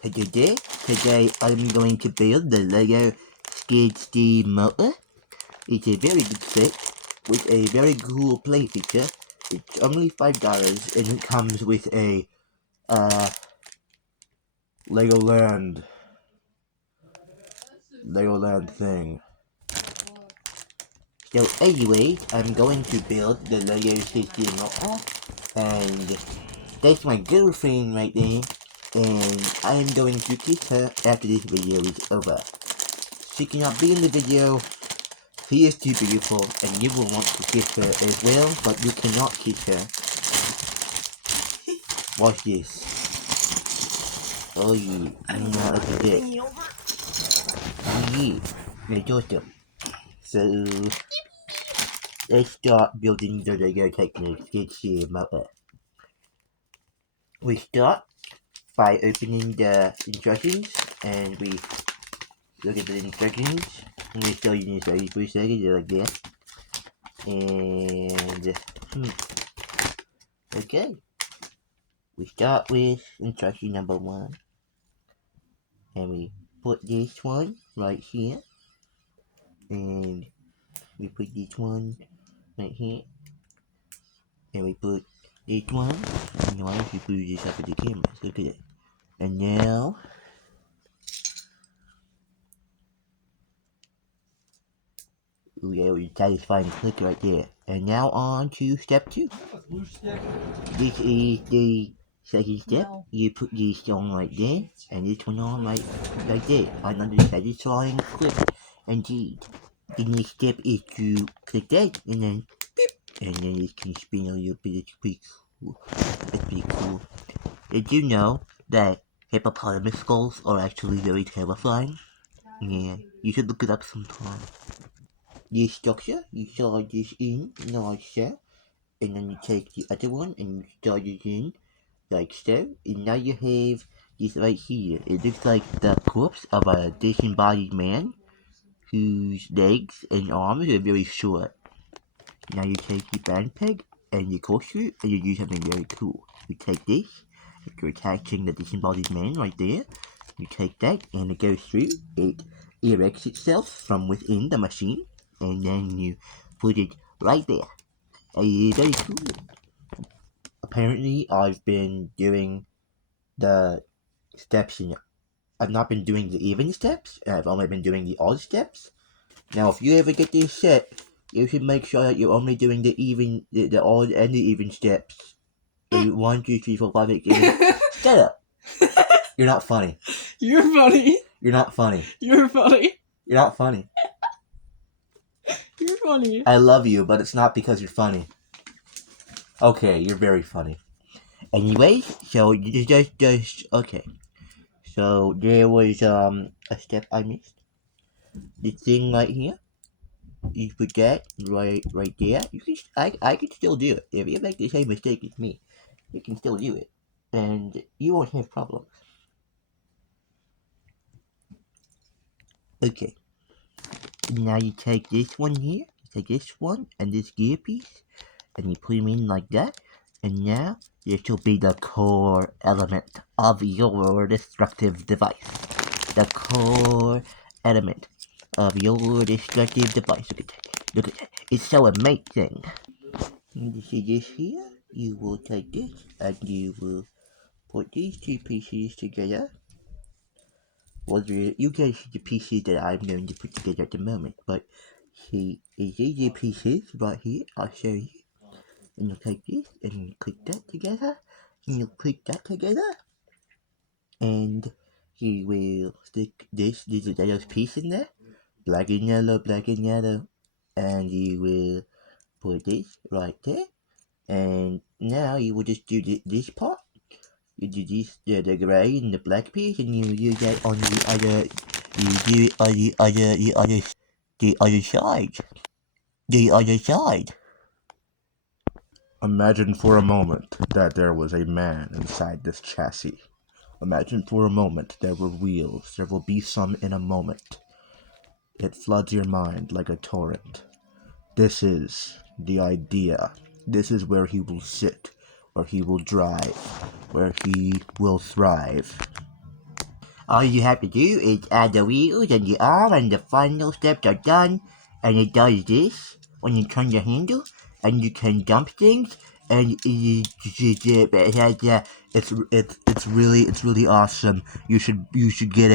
Today I'm going to build the LEGO Skid Steam Motor. It's a very good set with a very cool play feature. It's only $5 and it comes with a Legoland thing. So anyway, I'm going to build the LEGO Skid Steam Motor, and that's my girlfriend right there, and I'm going to kiss her after this video is over. She cannot be in the video. She is too beautiful, and you will want to kiss her as well, but you cannot kiss her. Watch this. Oh yeah, look at that. Oh yeah, that's awesome. So, let's start building the LEGO Technic Skid Steam Motor. We start by opening the instructions, and we look at the instructions. I'm going to show you the instructions for a second, like that. And, okay. We start with instruction number 1. And we put this one right here. And we put this one right here. And we put this one. And why don't you put this up at the camera? Look at it. And now, we have a satisfying click right there. And now on to step 2. This is the second step. You put this on right there, and this one on right there. Another satisfying click. Indeed. The next step is to click that, and then beep, and then it can spin a little bit. It's pretty cool. Did you know that hippopotamus skulls are actually very terrifying? Yeah, you should look it up sometime. This structure, you slide this in like so, and then you take the other one and you slide it in like so, and now you have this right here. It looks like the corpse of a disembodied man whose legs and arms are very short. Now you take your band peg and your coaster and you do something very cool. You take this, you're attaching the disembodied man right there. You take that and it goes through. It erects itself from within the machine, and then you put it right there. Very cool. Apparently, I've been doing the steps in. I've not been doing the even steps, and I've only been doing the odd steps. Now, if you ever get this set, you should make sure that you're only doing the even, the odd and the even steps. 1, 2, 3, 4, 5, 6, 7. Shut up. You're not funny. You're funny. You're not funny. You're funny. You're not funny. You're funny. I love you, but it's not because you're funny. Okay, you're very funny. Anyway, so you just okay. So there was a step I missed. The thing right here. You put that right there. You can I can still do it. If you make the same mistake as me, you can still do it. And you won't have problems. Okay. Now you take this one here, you take this one and this gear piece, and you put them in like that. And now this will be the core element of your destructive device. The core element of your destructive device. Look at that. Look at that. It's so amazing. And you see this here? You will take this and you will put these two pieces together. Well, you guys see the pieces that I'm going to put together at the moment, but see, these are the pieces right here. I'll show you. And you'll take this and you click that together, and you'll click that together, and you will stick these little pieces in there, black and yellow, and you will put this right there, and now you will just do this part. You do this, the gray and the black piece, and you do that on the other. You do it on the other side. The other side. Imagine for a moment that there was a man inside this chassis. Imagine for a moment there were wheels. There will be some in a moment. It floods your mind like a torrent. This is the idea. This is where he will sit, where he will drive, where he will thrive. All you have to do is add the wheels and the arm, and the final steps are done. And it does this when you turn the handle, and you can dump things. And it has it's really awesome. You should get it.